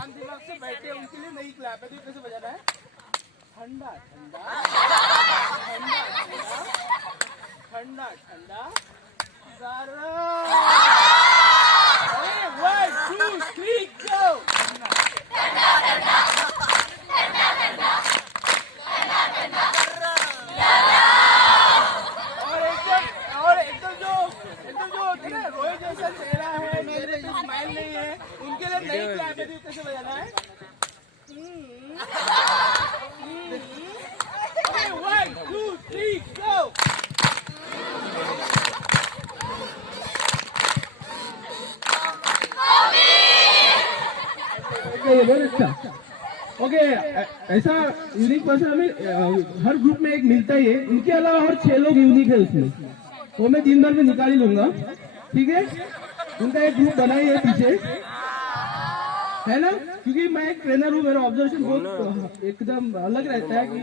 शांत दिमाग से बैठे उनके लिए नहीं क्लैप है। तो कैसे बजाना है? ठंडा ठंडा ठंडा ठंडा ठंडा ठंडा गरम। 1 2 3 गो। और एकदम जो होते ना रोहित जैसा चेहरा है, मेरे जो स्माइल नहीं है, उनके लिए नहीं क्लैप है। कैसे बजाना है? 1 2 3 गो। बहुत अच्छा। ओके, ऐसा यूनिक पर्सन हमें हर ग्रुप में एक मिलता ही है। इनके अलावा और 6 लोग यूनिक है उसमें, वो मैं दिन भर में निकाल ही लूंगा। ठीक है, उनका एक ग्रुप बना ही है पीछे, है ना? क्योंकि मैं एक ट्रेनर हूँ, मेरा ऑब्जर्वेशन बहुत एकदम अलग रहता है कि